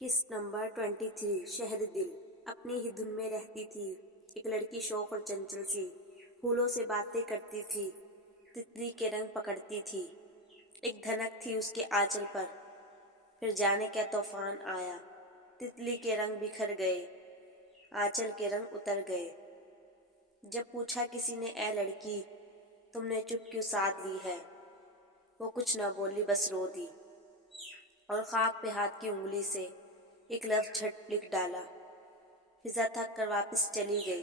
किस्त नंबर 23। शहर दिल अपनी ही धुन में रहती थी। एक लड़की शौक और चंचल सी, फूलों से बातें करती थी, तितली के रंग पकड़ती थी। एक धनक थी उसके आंचल पर, फिर जाने क्या तूफान आया। तितली के रंग बिखर गए, आंचल के रंग उतर गए। जब पूछा किसी ने, ए लड़की तुमने चुप क्यों साध ली है, वो कुछ न बोली, बस रो दी और खाक पे हाथ की उंगली से एक लफ्ज झट लिख डाला। फिजा थक कर वापस चली गई।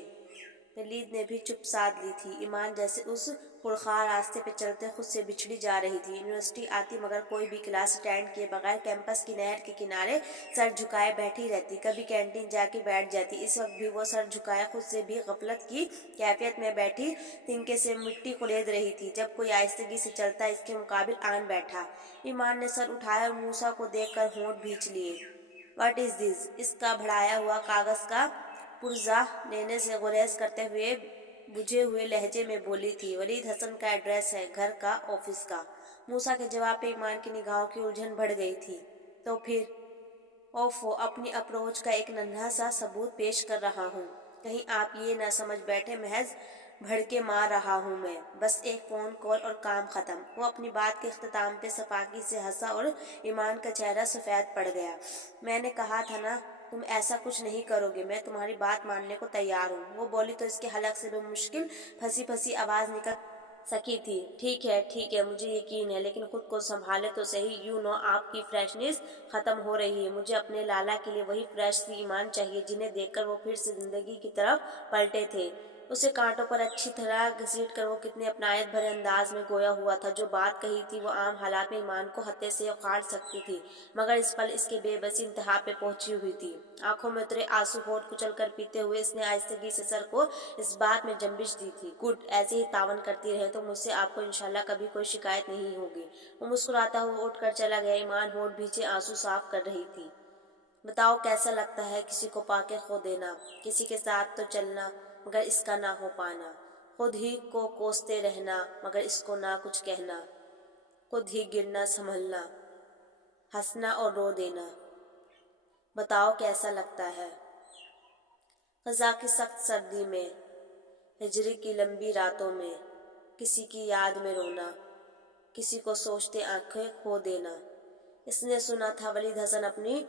वलीद ने भी चुप साध ली थी। ईमान जैसे उस खुरखार रास्ते पे चलते खुद से बिछड़ी जा रही थी। यूनिवर्सिटी आती मगर कोई भी क्लास अटेंड किए बगैर कैंपस की नहर के किनारे सर झुकाए बैठी रहती। कभी कैंटीन जाके बैठ जाती। इस वक्त भी वो सर झुकाए खुद से भी गफलत की कैफियत में बैठी तिनके से मिट्टी कुरेद रही थी जब कोई आहिस्तगी से चलता इसके मुकाबिल आन बैठा। ईमान ने सर उठाया और मूसा को देखकर होंठ भींच लिए। What is this? इसका बढ़ाया हुआ कागज का पुर्जा लेने से गुरेज करते हुए बुझे हुए लहजे में बोली थी। वलीद हसन का एड्रेस है, घर का, ऑफिस का। मूसा के जवाब पे ईमान की निगाहों की उलझन बढ़ गई थी। तो फिर ओफो, अपनी अप्रोच का एक नन्हा सा सबूत पेश कर रहा हूँ। कहीं आप ये ना समझ बैठे महज भड़के मार रहा हूँ मैं। बस एक फोन कॉल और काम खत्म। वो अपनी बात के इख्तिताम पे सफाकी से हंसा और ईमान का चेहरा सफेद पड़ गया। मैंने कहा था ना तुम ऐसा कुछ नहीं करोगे, मैं तुम्हारी बात मानने को तैयार हूँ। वो बोली तो इसके हलक से मुश्किल फंसी फंसी आवाज निकल सकी थी। ठीक है, मुझे यकीन है, लेकिन खुद को संभाले तो सही। यू नो आपकी फ्रेशनेस खत्म हो रही है। मुझे अपने लाला के लिए वही फ्रेश सी ईमान चाहिए जिन्हें देखकर वो फिर से जिंदगी की तरफ पलटे थे। उसे कांटों पर अच्छी तरह घसीट कर वो कितने अपनायत भरे अंदाज में गोया हुआ था। जो बात कही थी वो आम हालात में ईमान को हत्थे से उखाड़ सकती थी, मगर इस पल इसके बेबसी इंतहा पे पहुंची हुई थी। आंखों में उतरे आंसू होठ कुचल कर पीते हुए इसने आहिस्तगी से सर को इस बात में जंबिश दी थी। गुड, ऐसे ही तावन करती रहे तो मुझसे आपको इंशाल्लाह कभी कोई शिकायत नहीं होगी। वो मुस्कुराता हुआ उठकर चला गया। ईमान होठ भींचे आंसू साफ कर रही थी। बताओ कैसा लगता है किसी को पाके खो देना, किसी के साथ तो चलना मगर इसका ना हो पाना, खुद ही को कोसते रहना मगर इसको ना कुछ कहना, खुद ही गिरना संभलना, हंसना और रो देना। बताओ कैसा लगता है ख़ज़ा की सख्त सर्दी में, हिजरी की लंबी रातों में, किसी की याद में रोना, किसी को सोचते आंखें खो देना। इसने सुना था वलीद हसन अपनी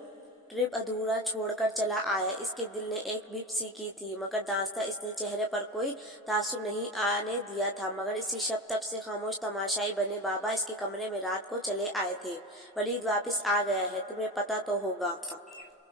ट्रिप अधूरा छोड़कर चला आया। इसके दिल ने एक बिप सी की थी, मगर दास्ता इसने चेहरे पर कोई तासुर नहीं आने दिया था। मगर इसी शब तब से खामोश तमाशाई बने बाबा इसके कमरे में रात को चले आए थे। वलीद वापस आ गया है, तुम्हें पता तो होगा।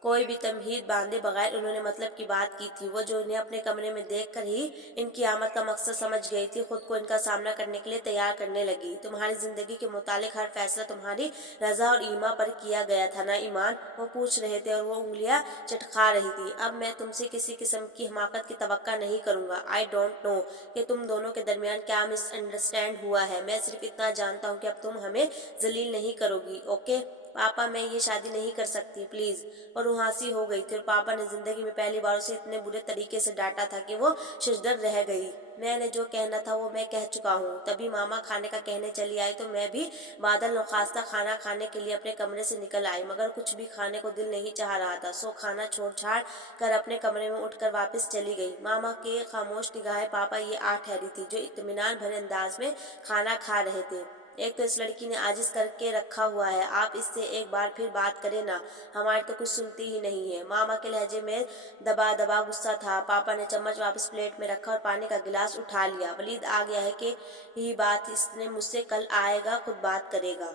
कोई भी तमहीद बांधे बगैर उन्होंने मतलब की बात की थी। वो जो इन्हें अपने कमरे में देखकर ही इनकी आमद का मकसद समझ गई थी, खुद को इनका सामना करने के लिए तैयार करने लगी। तुम्हारी जिंदगी के मुतालिक हर फैसला तुम्हारी रजा और ईमा पर किया गया था ना ईमान? वो पूछ रहे थे और वो उंगलियां चटखा रही थी। अब मैं तुमसे किसी किस्म की हमाकत की तवक्का नहीं करूंगा। आई डोंट नो कि तुम दोनों के दरमियान क्या मिसअंडरस्टैंड हुआ है। मैं सिर्फ इतना जानता हूँ कि अब तुम हमें जलील नहीं करोगी। ओके पापा, मैं ये शादी नहीं कर सकती प्लीज। और रुहासी हो गई थी और पापा ने जिंदगी में पहली बार उसे इतने बुरे तरीके से डांटा था कि वो शिजदर रह गई। मैंने जो कहना था वो मैं कह चुका हूँ। तभी मामा खाने का कहने चली आई तो मैं भी बादल नखास्ता खाना खाने के लिए अपने कमरे से निकल आई, मगर कुछ भी खाने को दिल नहीं चाह रहा था। सो खाना छोड़ छाड़ कर अपने कमरे में उठकर वापस चली गई। मामा के खामोश निगाहें पापा ये आ ठहरी थी जो इत्मीनान भरे अंदाज में खाना खा रहे थे। एक तो इस लड़की ने आजिज करके रखा हुआ है, आप इससे एक बार फिर बात करें ना, हमारी तो कुछ सुनती ही नहीं है। मामा के लहजे में दबा दबा गुस्सा था। पापा ने चम्मच वापस प्लेट में रखा और पानी का गिलास उठा लिया। वलीद आ गया है कि यही बात इसने मुझसे कल आएगा, खुद बात करेगा।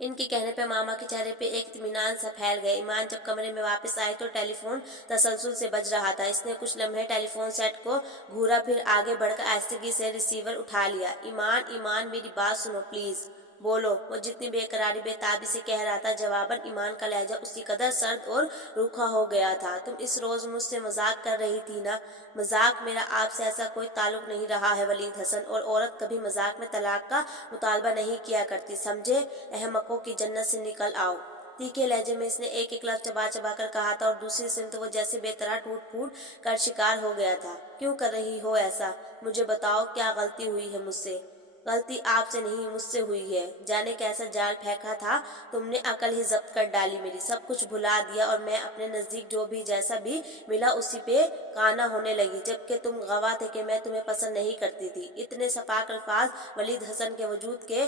इनके कहने पे मामा के चेहरे पे एक इत्मीनान सा फैल गया। ईमान जब कमरे में वापस आई तो टेलीफोन तसलसल से बज रहा था। इसने कुछ लम्हे टेलीफोन सेट को घूरा, फिर आगे बढ़कर आहिस्तगी से रिसीवर उठा लिया। ईमान ईमान मेरी बात सुनो प्लीज, बोलो। वो जितनी बेकरारी बेताबी से कह रहा था, जवाबन ईमान का लहजा उसी कदर सर्द और रूखा हो गया था। तुम इस रोज मुझसे मजाक कर रही थी ना? मजाक? मेरा आपसे ऐसा कोई ताल्लुक नहीं रहा है वलीद हसन, और औरत कभी मजाक में तलाक का मुतालबा नहीं किया करती, समझे? अहमकों की जन्नत से निकल आओ। तीखे लहजे में इसने एक एक लफ्ज चबा चबा कर कहा था और दूसरी सिमत वो जैसे बेतरह टूट फूट कर शिकार हो गया था। क्यों कर रही हो ऐसा? मुझे बताओ क्या गलती हुई है मुझसे? गलती आपसे नहीं मुझसे हुई है। जाने कैसा जाल फेंका था तुमने, अकल ही जब्त कर डाली मेरी। सब कुछ भुला दिया और मैं अपने नज़दीक जो भी जैसा भी मिला उसी पे काना होने लगी, जबकि तुम गवाह थे कि मैं तुम्हें पसंद नहीं करती थी। इतने सपाक अल्फाज वलीद हसन के वजूद के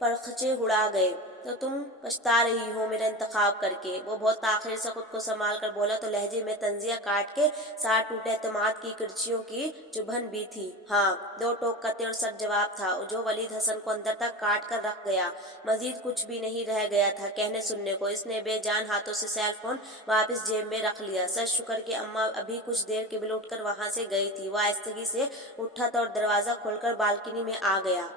परखचे उड़ा गए। तो तुम पछता रही हो मेरा इंतखाब करके। वो बहुत ताख़िर से खुद को संभाल कर बोला तो लहजे में तंजिया काट के साथ टूटे एतमाद की किरचियों की चुभन भी थी। हाँ, दो टोक कते और सर जवाब था जो वलीद हसन को अंदर तक काट कर रख गया। मजीद कुछ भी नहीं रह गया था कहने सुनने को। इसने बेजान हाथों से सेल फोन वापस जेब में रख लिया। सच शुक्र कि अम्मा अभी कुछ देर केबल उठकर वहां से गई थी। वह आहिस्तगी से उठा था और दरवाजा खोलकर बालकनी में आ गया।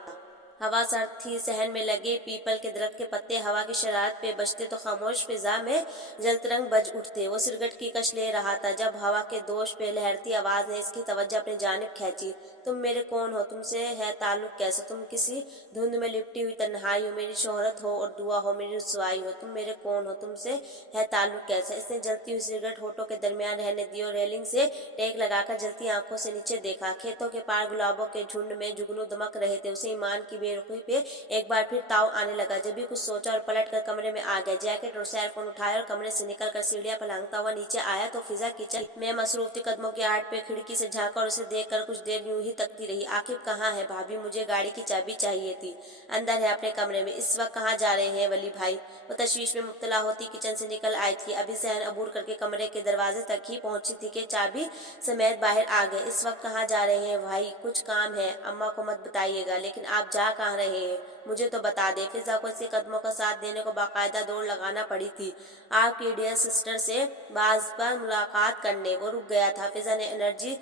हवा सर्द थी। सहन में लगे पीपल के दरख्त के पत्ते हवा की शरारत पे बजते तो खामोश फिजा में जलतरंग बज उठते। वो सिरगट की कश ले रहा था जब हवा के दोष पे लहरती आवाज ने इसकी तवज्जो अपनी जानिब खींची। तुम मेरे कौन हो? तुमसे है ताल्लुक कैसे? तुम किसी धुंध में लिपटी हुई तन्हाई हो, मेरी शोहरत हो और दुआ हो, मेरी रुसवाई हो। तुम मेरे कौन हो? तुमसे है ताल्लुक कैसे? इसने जलती हुई सिगरेट होठों के दरमियान रहने दी और रेलिंग से टेक लगाकर जलती आंखों से नीचे देखा। खेतों के पार गुलाबों के झुंड में जुगनू दमक रहे थे। उसे ईमान की बेरुखी पे एक बार फिर ताव आने लगा। जब भी कुछ सोचा और पलट कर कमरे में आ गया। जैकेट और सेल फोन उठाया और कमरे से निकल कर सीढ़ियां पर लंघता हुआ नीचे आया तो फिजा किचन में मसरूफ थी। कदमों की आहट पे खिड़की से झांका और उसे देख कर कुछ देर यूं ही तकती रही। आखिर कहाँ है भाभी? मुझे गाड़ी की चाबी चाहिए थी। अंदर है अपने कमरे में। इस वक्त कहाँ जा रहे हैं वली भाई? वो तशवीश में मुब्तला होती किचन से निकल आई थी। अभी सहन अबूर करके कमरे के दरवाजे तक ही पहुंची थी कि चाबी समेत बाहर आ गए। इस वक्त कहाँ जा रहे हैं भाई? कुछ काम है। अम्मा को मत बताइएगा, लेकिन आप जा कहाँ रहे हैं मुझे तो बता दे। फिजा को इसके कदमों का साथ देने को बाकायदा दौड़ लगाना पड़ी थी आपकी डियर सिस्टर से बाज पर मुलाकात करने। वो रुक गया था। फिजा ने एनर्जी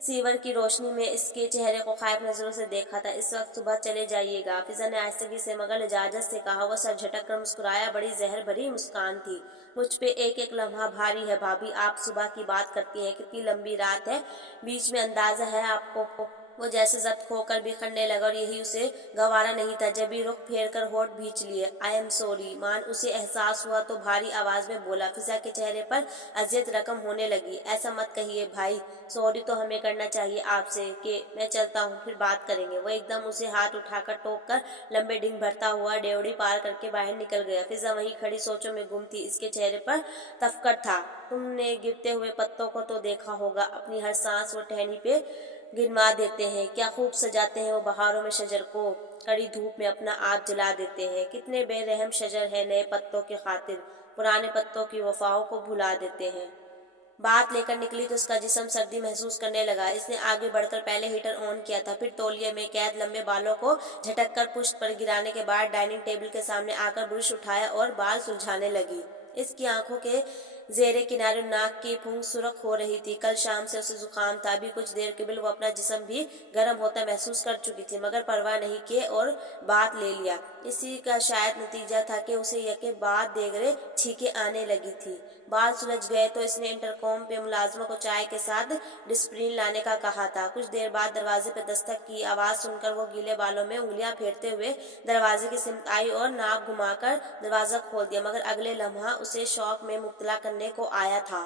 सीवर की रोशनी में इसके चेहरे को खायब नजरों से देखा था। इस वक्त सुबह चले जाइएगा, फिजा ने आहिस्तगी से मगर इजाजत से कहा। वो सर झटक कर मुस्कुराया। बड़ी जहर भरी मुस्कान थी। मुझ पे एक एक लम्हा भारी है भाभी। आप सुबह की बात करती हैं, कितनी लंबी रात है बीच में, अंदाजा है आपको? वो जैसे जब्त खोकर बिखरने लगा और यही उसे गवारा नहीं था। जब भी रुख फेर कर होठ भींच लिए। आई एम सॉरी मान उसे एहसास हुआ तो भारी आवाज में बोला। फिजा के चेहरे पर अजियत रकम होने लगी। ऐसा मत कहिए भाई, सॉरी तो हमें करना चाहिए आपसे कि मैं चलता हूँ फिर बात करेंगे। वो एकदम उसे हाथ उठाकर टोक कर लंबे डिंग भरता हुआ डेवड़ी पार करके बाहर निकल गया। फिजा वहीं खड़ी सोचों में गुम थी। इसके चेहरे पर तफक्कुर था। तुमने गिरते हुए पत्तों को तो देखा होगा, अपनी हर सांस वो टहनी पे गिनवा देते हैं। क्या खूब सजाते हैं वो बहारों में शजर को, कड़ी धूप में अपना आप जला देते हैं। कितने बेरहम शजर है, नए पत्तों की खातिर पुराने पत्तों की वफाओं को भुला देते हैं। बात लेकर निकली तो उसका जिस्म सर्दी महसूस करने लगा। इसने आगे बढ़कर पहले हीटर ऑन किया था, फिर तौलिए में कैद लंबे बालों को झटक कर पुश्त पर गिराने के बाद डाइनिंग टेबल के सामने आकर ब्रश उठाया और बाल सुलझाने लगी। इसकी आंखों के जेरे किनारे नाक की फूंक सुर्ख हो रही थी। कल शाम से उसे जुकाम था। अभी कुछ देर केबल वो अपना जिस्म भी गर्म होता महसूस कर चुकी थी, मगर परवाह नहीं किए और बात ले लिया। इसी का शायद नतीजा था कि उसे यके बाद देगरे छींके आने लगी थी। बाल सुलझ गए तो इसने इंटरकॉम पे मुलाजमों को चाय के साथ डिस्प्रिन लाने का कहा था। कुछ देर बाद दरवाजे पर दस्तक की आवाज सुनकर वो गीले बालों में उंगलियां फेरते हुए दरवाजे की सिमत आई और नाक घुमाकर दरवाजा खोल दिया, मगर अगले लम्हा उसे शौक में मुब्तला करने को आया था।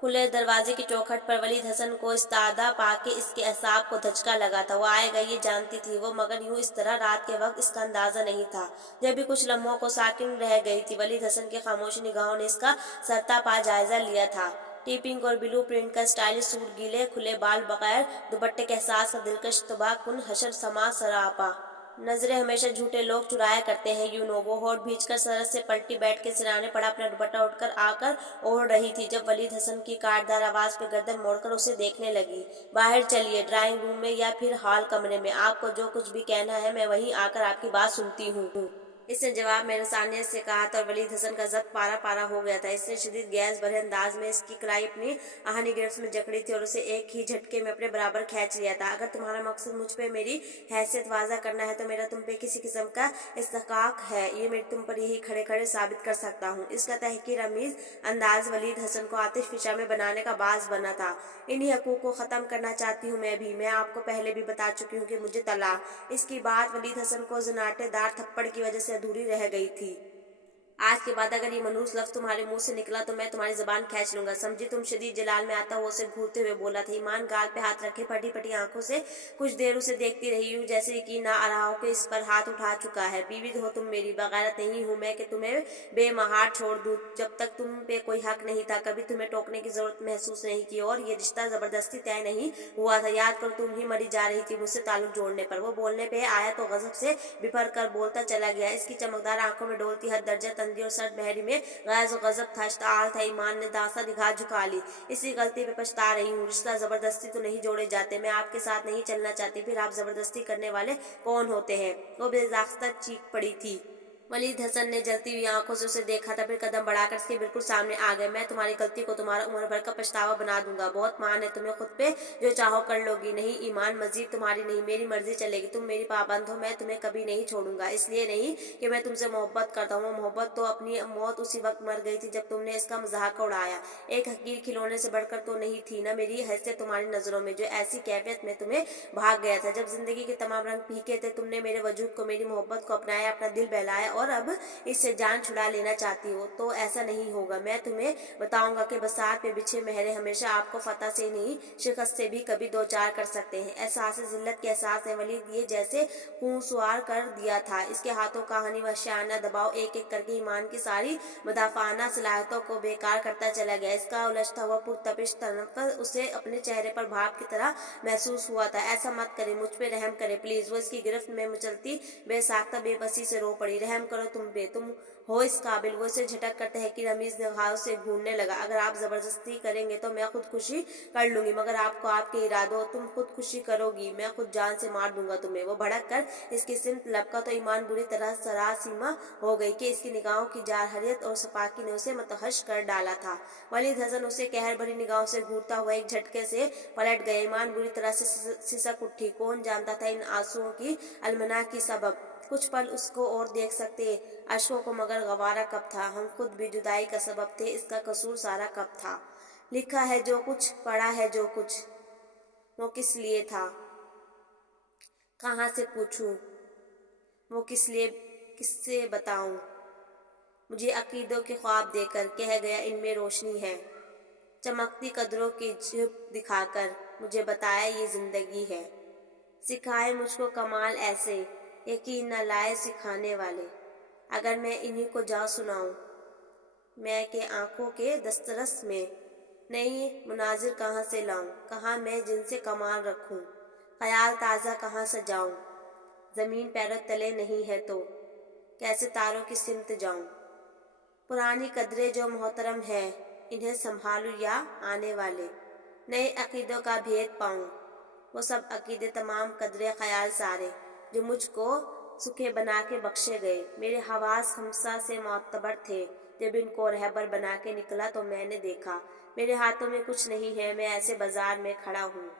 खुले दरवाजे की चौखट पर वलीद हसन को इस्तादा पाके इसके असाब को धचका लगा था। वो आएगा ये जानती थी वो, मगर यूं इस तरह रात के वक्त इसका अंदाजा नहीं था। जब भी कुछ लम्हों को साकिन रह गई थी, वलीद हसन के खामोश निगाहों ने इसका सरता पा जायजा लिया था। टिपिंग और ब्लू प्रिंट का स्टाइलिश सूट, गीले खुले बाल, बगैर दुपट्टे के एहसास का दिलकश तबाह कुन हशर समा सरापा। नजरें हमेशा झूठे लोग चुराया करते हैं यू नो। वो होठ भींचकर सरस से पलटी बैठ के सिराने पड़ा अपना दुपट्टा उठकर आकर ओढ़ रही थी जब वलीद हसन की काटदार आवाज पे गर्दन मोड़कर उसे देखने लगी। बाहर चलिए, ड्राइंग रूम में या फिर हॉल कमरे में, आपको जो कुछ भी कहना है मैं वहीं आकर आपकी बात सुनती हूँ। इसने जवाब में रसानियत से कहा था और वलीद हसन का जब्त पारा पारा हो गया था। इसने शदीद गैस भरे अंदाज में इसकी कलाई अपनी आहनी गिरफ्त में जकड़ी थी और उसे एक ही झटके में अपने बराबर खींच लिया था। अगर तुम्हारा मकसद मुझ पे मेरी हैसियत वाजा करना है तो मेरा तुम पे किसी किस्म का इस्तकाक है, ये मैं तुम पर यही खड़े खड़े साबित कर सकता हूँ। इसका तहकीर अमीज अंदाज वलीद हसन को आतिश फिशा में बनाने का बाज बना था। इन्हीं हकूक को ख़त्म करना चाहती हूँ मैं भी। मैं आपको पहले भी बता चुकी हूँ कि मुझे तलाक। इसकी बात वलीद हसन को जनाटेदार थप्पड़ की वजह से अधूरी रह गई थी। आज के बाद अगर ये मनहूस लफ्ज तुम्हारे मुंह से निकला तो मैं तुम्हारी जबान खींच लूंगा, समझी तुम। शदीद जलाल में आता हुआ उसे घूरते हुए बोला था। ईमान गाल पे हाथ रखे फटी फटी आंखों से कुछ देर उसे देखती रही, यूं जैसे यकीन ना आ रहा हो कि इस पर हाथ उठा चुका है। बीवी हो तुम मेरी, बगैरत नहीं हूं मैं कि तुम्हें बेमहार छोड़ दूं। जब तक तुम पे कोई हक नहीं था कभी तुम्हें टोकने की जरूरत महसूस नहीं की, और ये रिश्ता जबरदस्ती तय नहीं हुआ था। याद करो तुम ही मरी जा रही थी मुझसे ताल्लुक जोड़ने पर। वो बोलने पे आया तो गजब से बिफर कर बोलता चला गया। इसकी चमकदार आंखों में डोलती हद दर्जा तंगी और सर्द बहरी में गैज़ गजब था, इश्ताल था। ईमान ने दासा निगाह झुका ली। इसी गलती पे पछता रही हूँ। रिश्ता जबरदस्ती तो नहीं जोड़े जाते। मैं आपके साथ नहीं चलना चाहती, फिर आप जबरदस्ती करने वाले कौन होते हैं? वो बेजाख्ता चीख पड़ी थी। वलीद हसन ने जलती हुई आंखों से उसे देखा था, फिर कदम बढ़ाकर उसके बिल्कुल सामने आ गए। मैं तुम्हारी गलती को तुम्हारा उम्र भर का पछतावा बना दूंगा। बहुत मान है तुम्हें खुद पे, जो चाहो कर लोगी। नहीं ईमान, मजीद तुम्हारी नहीं मेरी मर्जी चलेगी। तुम मेरी पाबंद हो, मैं तुम्हें कभी नहीं छोड़ूंगा। इसलिए नहीं कि मैं तुमसे मोहब्बत करता हूँ, मोहब्बत तो अपनी मौत उसी वक्त मर गई थी जब तुमने इसका मजाक उड़ाया। एक हकीर खिलौने से बढ़कर तो नहीं थी ना मेरी हैसियत तुम्हारी नजरों में, जो ऐसी कैफियत में तुम्हें भाग गया था। जब जिंदगी के तमाम रंग फीके थे तुमने मेरे वजूद को, मेरी मोहब्बत को अपनाया, अपना दिल बहलाया, और अब इससे जान छुड़ा लेना चाहती हो तो ऐसा नहीं होगा। मैं तुम्हें बताऊंगा कि बसात पे बिछे महरे हमेशा आपको फतह से नहीं शिकस्त से भी कभी दो चार कर सकते हैं। एहसास जिल्लत के एहसास ने वलीद ये जैसे खूंसवार कर दिया था। इसके हाथों का हनी वहशाना दबाव एक एक करके ईमान की सारी मुदाफाना सलाहियतों को बेकार करता चला गया। इसका उलझता हुआ पुरतपिश तनफ़्फ़ुस उसे अपने चेहरे पर भाप की तरह महसूस हुआ था। ऐसा मत करे, मुझ पे रहम करे प्लीज। वो इसकी गिरफ्त में मचलती बेसाख्ता बेबसी से रो पड़ी। रहम करो तुम पे, तुम हो इस काबिल। वो इसे झटक कर तहकीर अमीज निगाहों से घूरने लगा। अगर आप जबरदस्ती करेंगे तो मैं खुदकुशी कर लूंगी, मगर आपको आपके इरादों, तुम खुदकुशी करोगी मैं खुद जान से मार दूंगा तुम्हें। वो भड़क कर इसकी सिमत लपका तो ईमान बुरी तरह सरासीमा हो गई कि इसकी निगाहों की जारहरियत और सपाकी ने उसे मतहश कर डाला था। वलीद हसन उसे कहर भरी निगाहों से घूरता हुआ एक झटके से पलट गया। ईमान बुरी तरह से सिसक उठी। कौन जानता था इन आंसुओं की अलमना की सबब। कुछ पल उसको और देख सकते अशकों को, मगर गवारा कब था। हम खुद भी जुदाई का सबब थे, इसका कसूर सारा कब था। लिखा है जो कुछ, पढ़ा है जो कुछ, वो किस लिए था, कहाँ से पूछूं, वो किस लिए, किससे बताऊं। मुझे अकीदों के ख्वाब देकर कह गया इनमें रोशनी है। चमकती कदरों की झिप दिखाकर मुझे बताया ये जिंदगी है। सिखाए मुझको कमाल ऐसे, यकीन न लाए सिखाने वाले। अगर मैं इन्हीं को जा सुनाऊं मैं के आंखों के दस्तरस में, नई मुनाजिर कहाँ से लाऊं, कहाँ मैं जिनसे कमाल रखूं, ख्याल ताज़ा कहाँ सजाऊं। ज़मीन पैरों तले नहीं है तो कैसे तारों की सिमत जाऊं। पुरानी कदरें जो मोहतरम है इन्हें संभालूं या आने वाले नए अकीदों का भेद पाऊं। वो सब अकीदे, तमाम कदरे, ख्याल सारे जो मुझको सुखे बना के बख्शे गए। मेरे हवास खमसा से मोतबर थे। जब इनको रहबर बना के निकला तो मैंने देखा मेरे हाथों में कुछ नहीं है। मैं ऐसे बाजार में खड़ा हूँ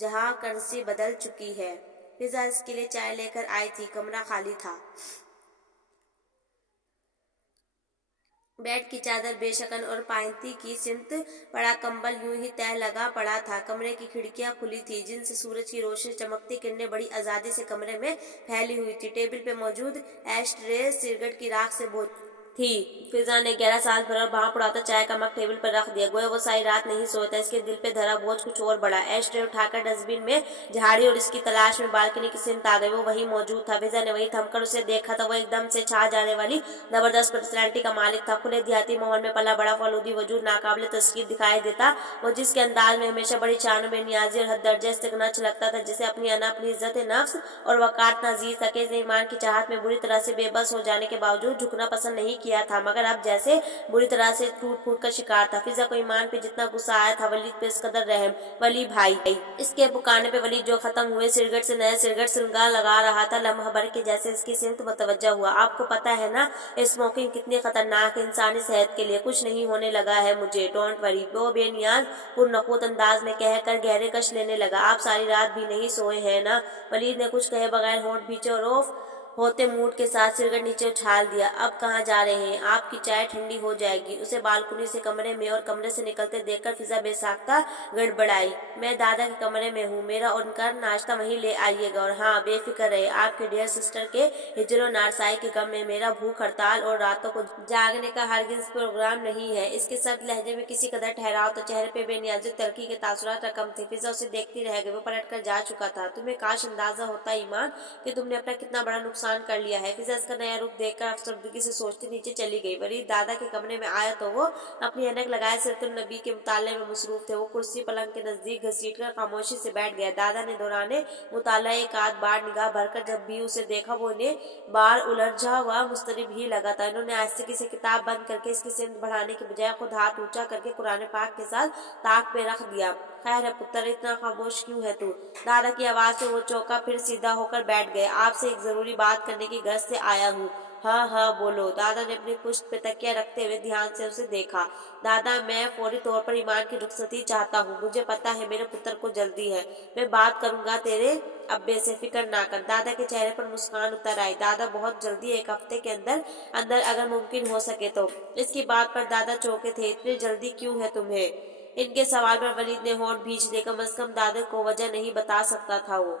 जहाँ करंसी बदल चुकी है। फिजा इसके लिए चाय लेकर आई थी, कमरा खाली था। बेड की चादर बेशकन और पाइंती की सिमत पड़ा कंबल यूं ही तय लगा पड़ा था। कमरे की खिड़कियां खुली थी जिनसे सूरज की रोशनी चमकती किरणें बड़ी आजादी से कमरे में फैली हुई थी। टेबल पे मौजूद एश ट्रे सिगरेट की राख से बोझ थी। फिजा ने गहरा सांस भरा और भाप उड़ाता चाय का मग टेबल पर रख दिया। गोया वो सारी रात नहीं सोया था। इसके दिल पे धरा बोझ कुछ और बड़ा। एश ट्रे उठाकर डस्टबिन में झाड़ी और इसकी तलाश में बालकनी की सिमत आ गई। वो वही मौजूद था। फिजा ने वही थमकर उसे देखा था। वो एकदम से छा जाने वाली जबरदस्त पर्सनैलिटी का मालिक था। खुले देहाती माहौल में पला बड़ा फलूदी वजूद नाकाबिले तस्कीर दिखाई देता। वो जिसके अंदाज में हमेशा बड़ी शान बेनियाजी और हद दर्जे इस्तिगना छलकता था, जिसे अपनी अना, अपनी इज्जत नफ्स और वकात नाजीज था कि इसने ईमान की चाहत में बुरी तरह से बेबस हो जाने के बावजूद झुकना पसंद नहीं किया था, मगर अब जैसे बुरी तरह से टूट फूट का शिकार था। फिजा को ईमान पे जितना गुस्सा आया था, वलीद पे इस कदर रहम। वली भाई, इसके पुकाने पे वलीद जो खत्म हुए सिगरेट से नया सिगरेट सिलगा लगा रहा था, लम्हा भर के जैसे इसकी सिमत मुतवज्जा हुआ। आपको पता है ना स्मोकिंग कितनी खतरनाक है इंसानी सेहत के लिए। कुछ नहीं होने लगा है मुझे, डोंट वरी, वो बेनियाज पुरनकूत अंदाज में कहकर गहरे कश लेने लगा। आप सारी रात भी नहीं सोए हैं ना? वलीद ने कुछ कहे बगैर होंठ भींचे और होते मूड के साथ सिरगट नीचे उछाल दिया। अब कहाँ जा रहे हैं? आपकी चाय ठंडी हो जाएगी। उसे बालकनी से कमरे में और कमरे से निकलते देखकर फिजा बेसाख्ता गड़बड़ाई। मैं दादा के कमरे में हूँ, मेरा उनका नाश्ता वहीं ले आइएगा। और हाँ, बेफिक्र रहे, आपके डियर सिस्टर के हिजर नारसाई के गम में मेरा भूख हड़ताल और रातों को जागने का हरगिज प्रोग्राम नहीं है। इसके सर्द लहजे में किसी कदर ठहराव तो चेहरे पे बेनियाजी तरक्की के तासुरात रकम थे। फिजा उसे देखती रह गई। वो पलट कर जा चुका था। तुम्हें काश अंदाजा होता ईमान कि तुमने अपना कितना बड़ा नुकसान कर लिया है। फिजा इसका नया रूप देखकर अफसरदगी से सोचती नीचे चली गई। वलीद दादा के कमरे में आया तो वो अपनी ऐनक लगाए सीरतुल नबी के मुताले में मसरूफ थे। वो कुर्सी पलंग के नजदीक घसीट कर खामोशी से बैठ गया। दादा ने दौराने मुताला एक आध बार निगाह भरकर जब भी उसे देखा वो इन्हें बार उलझा हुआ मुस्तरिब ही लगा था। इन्होंने आस्तिकी से किताब बंद करके इसकी सिमत बढ़ाने के बजाय खुद हाथ ऊंचा करके कुरान पाक के साथ ताक पे रख दिया। खैर है पुत्र, इतना खामोश क्यों है तू? दादा की आवाज से वो चौंका, फिर सीधा होकर बैठ गए। आपसे एक जरूरी बात करने की गर्ज से आया हूँ। हाँ हाँ बोलो। दादा ने अपनी पुश्त पे तकिया रखते हुए ध्यान से उसे देखा। दादा, मैं फौरी तौर पर ईमान की रुखसती चाहता हूँ। मुझे पता है मेरे पुत्र को जल्दी है। मैं बात करूंगा तेरे अब्बे से, फिक्र ना कर। दादा के चेहरे पर मुस्कान उतर आई। दादा, बहुत जल्दी, एक हफ्ते के अंदर अंदर अगर मुमकिन हो सके तो। इसकी बात पर दादा चौंके थे। इतनी जल्दी क्यों है तुम्हें? इनके सवाल पर वलीद ने होंठ भींच दे। कम से कम दादा को वजह नहीं बता सकता था वो।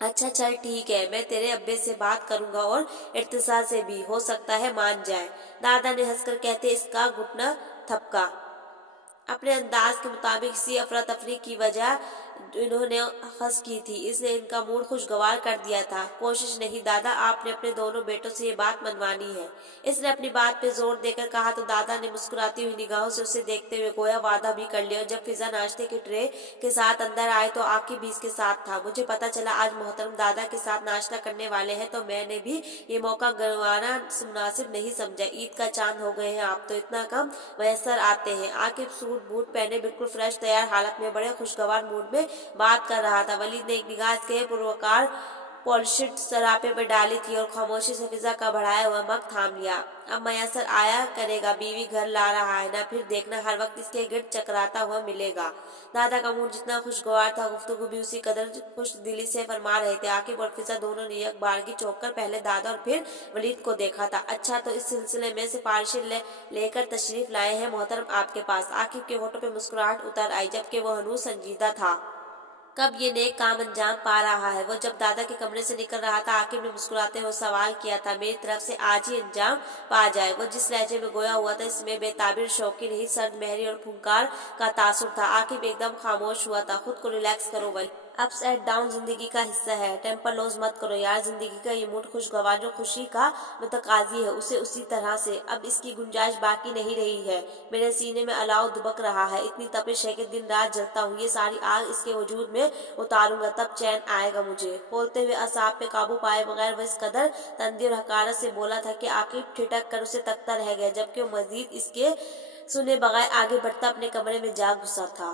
अच्छा चल ठीक है, मैं तेरे अब्बे से बात करूंगा और इर्तिजा से भी, हो सकता है मान जाए। दादा ने हंसकर कहते इसका घुटना थपका। अपने अंदाज के मुताबिक इसी अफरा तफरी की वजह इन्होंने हंस की थी, इसने इनका मूड खुशगवार कर दिया था। कोशिश नहीं दादा, आपने अपने दोनों बेटों से ये बात मनवानी है। इसने अपनी बात पे जोर देकर कहा तो दादा ने मुस्कुराती हुई निगाहों से उसे देखते हुए गोया वादा भी कर लिया। जब फिजा नाश्ते की ट्रे के साथ अंदर आए तो आकिब भी इसके साथ था। मुझे पता चला आज मोहतरम दादा के साथ नाश्ता करने वाले हैं तो मैंने भी ये मौका गंवाना मुनासिब नहीं समझा। ईद का चांद हो गए हैं आप तो इतना कम मयसर आते हैं। आकिब सूट बूट पहने बिल्कुल फ्रेश तैयार हालत में बड़े खुशगवार मूड में बात कर रहा था। वलीद ने एक निगाह के पुरवकार पॉलिशिड सरापे पर डाली थी और खामोशी से फिजा का बढ़ाया हुआ मग थाम लिया। अब मयसर आया करेगा, बीवी घर ला रहा है ना, फिर देखना हर वक्त इसके गिर्द चकराता हुआ मिलेगा। दादा का मूड जितना खुशगवार था, गुफ्तगू भी उसी कदर खुश दिली से फरमा रहे थे। आकिब और फिजा दोनों ने एक बारगी चौंक कर पहले दादा और फिर वलीद को देखा था। अच्छा, तो इस सिलसिले में सिफारिशें लेकर तशरीफ लाए हैं मोहतरम आपके पास। आकिब के होठों पे मुस्कुराहट उतर आई, जबकि वो हनूज संजीदा था। कब ये नेक काम अंजाम पा रहा है? वो जब दादा के कमरे से निकल रहा था, आकिब ने मुस्कुराते हुए सवाल किया था। मेरी तरफ से आज ही अंजाम पा जाए। वो जिस लहजे में गोया हुआ था इसमें बेताबिर शौकी नहीं, सर्द महरी और फुंकार का तासुर था। आकिब एकदम खामोश हुआ था। खुद को रिलैक्स करो वली, अप्स एंड डाउन जिंदगी का हिस्सा है, टेम्पर लॉस मत करो यार। जिंदगी का ये मूड खुशगवार जो खुशी का मुतकाजी है उसे उसी तरह से, अब इसकी गुंजाइश बाकी नहीं रही है। मेरे सीने में अलाव दुबक रहा है, इतनी तपिश है कि दिन रात जलता हूँ। ये सारी आग इसके वजूद में उतारूंगा तब चैन आएगा मुझे। खोलते हुए असाब पे काबू पाए बगैर वो इस कदर तंदी और हकारत से बोला था कि आकिब ठिठक कर उसे तकता रह गया, जबकि वो मजीद इसके सुने बगैर आगे बढ़ता अपने कमरे में जा घुसा था।